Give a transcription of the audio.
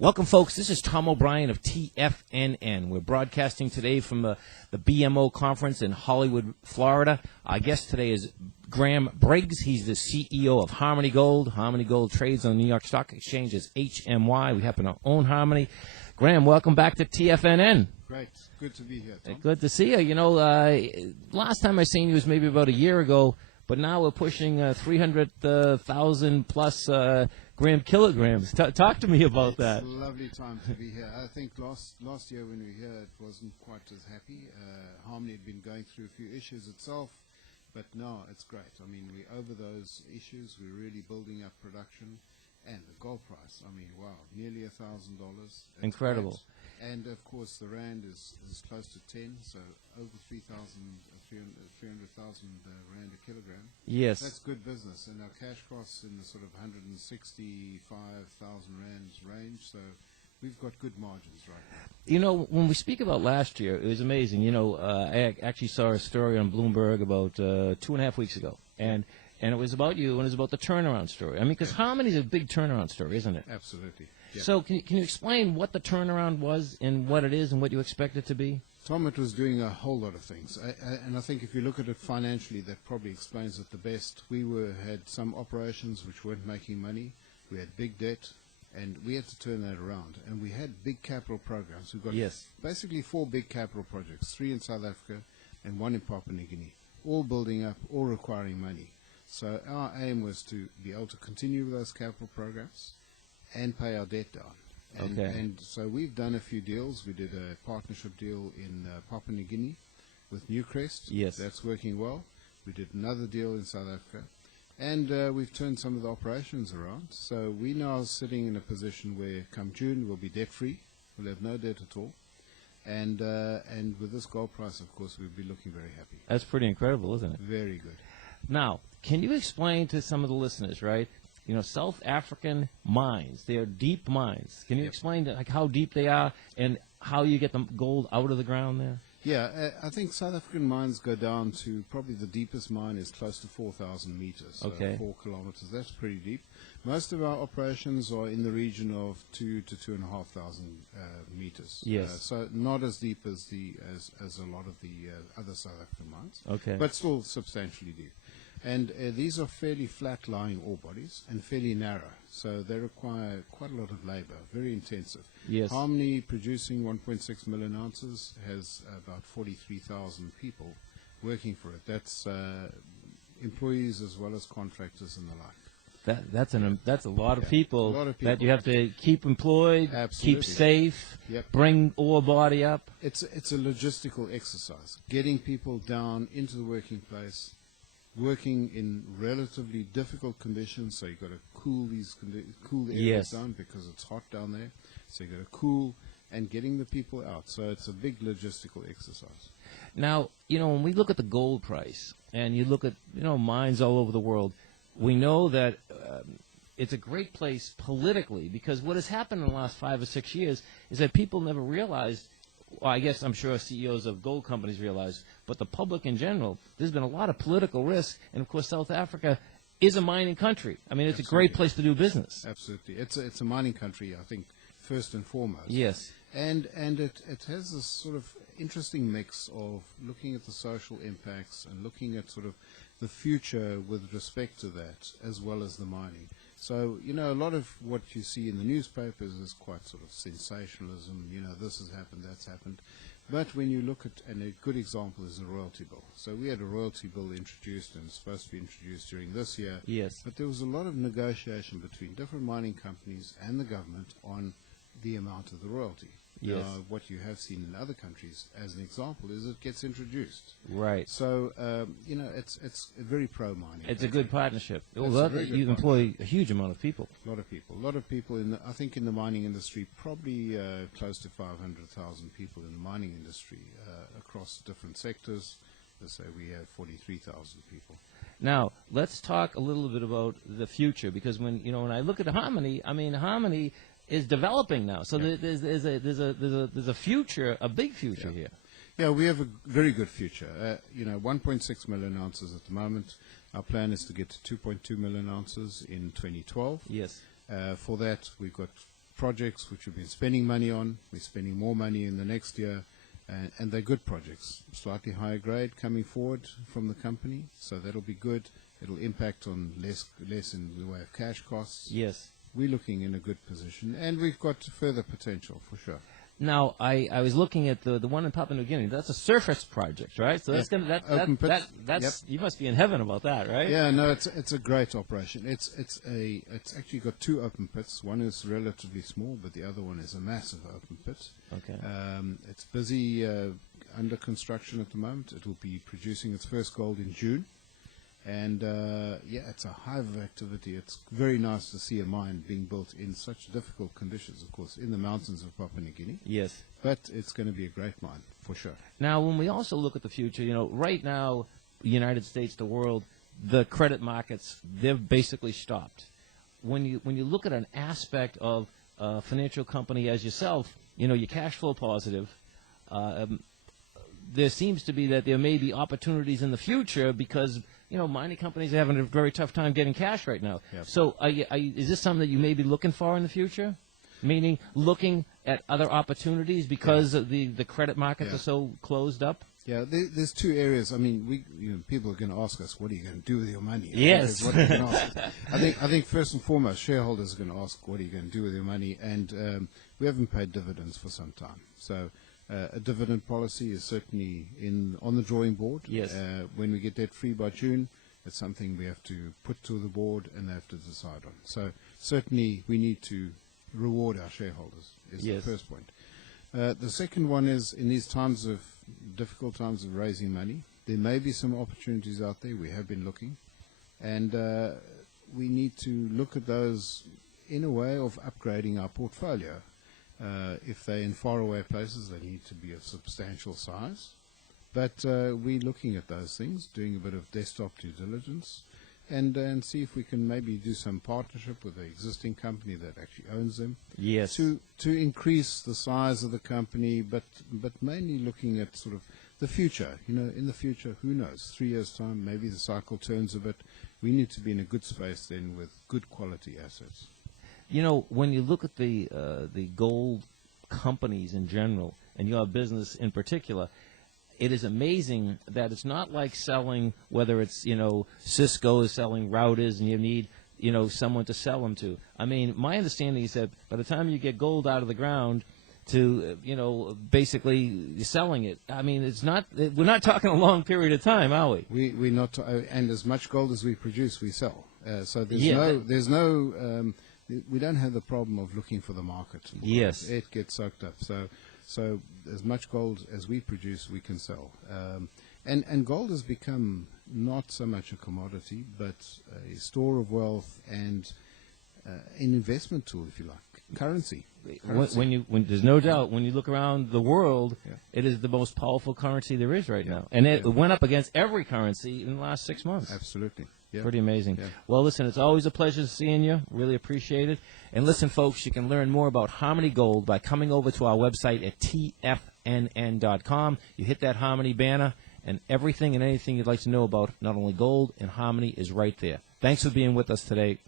Welcome, folks. This is Tom O'Brien of TFNN. We're broadcasting today from the BMO conference in Hollywood, Florida. Our guest today is Graham Briggs. He's the CEO of Harmony Gold. Harmony Gold trades on the New York Stock Exchange as HMY. We happen to own Harmony. Graham, welcome back to TFNN. Great. Good to be here, Tom. Good to see you. You know, last time I seen you was maybe about a year ago, but now we're pushing 300,000 plus gram kilograms. Talk to me about that. It's a lovely time to be here. I think last year when we were here, it wasn't quite as happy. Harmony had been going through a few issues itself, but now it's great. I mean, we're over those issues. We're really building up production. And the gold price, I mean, wow, nearly $1,000. Incredible. Great. And, of course, the rand is close to 10, so over 300,000 rand a kilogram. Yes. That's good business. And our cash costs in the sort of 165,000 rands range, so we've got good margins right now. You know, when we speak about last year, it was amazing. You know, I actually saw a story on Bloomberg about 2.5 weeks ago, and it was about you, and it was about the turnaround story. I mean, because Harmony's a big turnaround story, isn't it? Absolutely. Yeah. So can you explain what the turnaround was and what it is and what you expect it to be? Tom, it was doing a whole lot of things. And I think if you look at it financially, that probably explains it the best. We had some operations which weren't making money. We had big debt, and we had to turn that around. And we had big capital programs. We've got basically 4 big capital projects, 3 in South Africa and 1 in Papua New Guinea, all building up, all requiring money. So our aim was to be able to continue with those capital programs and pay our debt down. And so we've done a few deals. We did a partnership deal in Papua New Guinea with Newcrest. Yes. That's working well. We did another deal in South Africa. And we've turned some of the operations around. So we're now sitting in a position where come June we'll be debt-free. We'll have no debt at all. And with this gold price, of course, we'll be looking very happy. That's pretty incredible, isn't it? Very good. Now, can you explain to some of the listeners, right? You know, South African mines, they are deep mines. Can you explain like how deep they are and how you get the gold out of the ground there? Yeah, I think South African mines go down to probably the deepest mine is close to 4,000 meters, so 4 kilometers. That's pretty deep. Most of our operations are in the region of 2,000 to 2,500 meters. Yes. So not as deep as a lot of the other South African mines. Okay. But still substantially deep. And these are fairly flat-lying ore bodies and fairly narrow, so they require quite a lot of labor, very intensive. Yes. Harmony, producing 1.6 million ounces, has about 43,000 people working for it. That's employees as well as contractors and the like. That's a lot of people, lot of people that you have to keep employed, keep safe, bring ore body up. It's a logistical exercise, getting people down into the working place, working in relatively difficult conditions, so you've got to cool the areas down because it's hot down there. So you've got to cool and getting the people out. So it's a big logistical exercise. Now, you know, when we look at the gold price and you look at, you know, mines all over the world, we know that it's a great place politically because what has happened in the last 5 or 6 years is that people never realized. Well, I guess I'm sure CEOs of gold companies realize, but the public in general, there's been a lot of political risk, and of course South Africa is a mining country. I mean, it's a great place to do business. Absolutely. It's a mining country, I think, first and foremost. Yes. And it has this sort of interesting mix of looking at the social impacts and looking at sort of the future with respect to that, as well as the mining. So, you know, a lot of what you see in the newspapers is quite sort of sensationalism, you know, this has happened, that's happened. But when you look at, and a good example is the royalty bill. So we had a royalty bill introduced and it's supposed to be introduced during this year. Yes. But there was a lot of negotiation between different mining companies and the government on the amount of the royalty. Yes. What you have seen in other countries, as an example, is it gets introduced. Right. So, you know, it's a very pro-mining. It's a good partnership. You employ partnership. a huge amount of people. A lot of people. A lot of people, I think in the mining industry, probably close to 500,000 people in the mining industry across different sectors. Let's say we have 43,000 people. Now, let's talk a little bit about the future, because when I look at Harmony, I mean, Harmony is developing now. So there's a future, a big future here. Yeah, we have a very good future. 1.6 million ounces at the moment. Our plan is to get to 2.2 million ounces in 2012. Yes. For that, we've got projects which we've been spending money on. We're spending more money in the next year, and they're good projects. Slightly higher grade coming forward from the company, so that'll be good. It'll impact on less in the way of cash costs. Yes. We're looking in a good position, and we've got further potential for sure. Now, I was looking at the one in Papua New Guinea. That's a surface project, right? So that's Open pit. that's you must be in heaven about that, right? Yeah, no, it's a great operation. It's actually got two open pits. One is relatively small, but the other one is a massive open pit. Okay. It's busy under construction at the moment. It will be producing its first gold in June. And, it's a hive of activity. It's very nice to see a mine being built in such difficult conditions, of course, in the mountains of Papua New Guinea. Yes. But it's going to be a great mine, for sure. Now, when we also look at the future, right now, the United States, the world, the credit markets, they've basically stopped. When you look at an aspect of a financial company as yourself, you're cash flow positive, there seems to be that there may be opportunities in the future because mining companies are having a very tough time getting cash right now. Yep. So is this something that you may be looking for in the future? Meaning looking at other opportunities because the credit markets are so closed up? Yeah, there's two areas. I mean, people are going to ask us, what are you going to do with your money? Yes. What are you going to ask? I think first and foremost, shareholders are going to ask, what are you going to do with your money? And we haven't paid dividends for some time. So a dividend policy is certainly on the drawing board. Yes. When we get debt free by June, it's something we have to put to the board and they have to decide on. So certainly we need to reward our shareholders is the first point. The second one is in these difficult times of raising money, there may be some opportunities out there. We have been looking. And we need to look at those in a way of upgrading our portfolio. If they're in faraway places, they need to be of substantial size. But we're looking at those things, doing a bit of desktop due diligence, and see if we can maybe do some partnership with the existing company that actually owns them. Yes. To increase the size of the company, but mainly looking at sort of the future. In the future, who knows? 3 years' time, maybe the cycle turns a bit. We need to be in a good space then with good quality assets. When you look at the gold companies in general, and your business in particular, it is amazing that it's not like selling, whether it's, Cisco is selling routers and you need, someone to sell them to. I mean, my understanding is that by the time you get gold out of the ground to, basically selling it, I mean, we're not talking a long period of time, are we? We're not, and as much gold as we produce, we sell. So we don't have the problem of looking for the market. Yes. It gets soaked up. So as much gold as we produce, we can sell. And gold has become not so much a commodity, but a store of wealth and an investment tool, if you like, currency. When there's no doubt, when you look around the world, it is the most powerful currency there is right now. And it went up against every currency in the last 6 months. Absolutely. Yeah. Pretty amazing. Yeah. Well, listen, it's always a pleasure seeing you. Really appreciate it. And listen, folks, you can learn more about Harmony Gold by coming over to our website at tfnn.com. You hit that Harmony banner, and everything and anything you'd like to know about not only gold and Harmony is right there. Thanks for being with us today.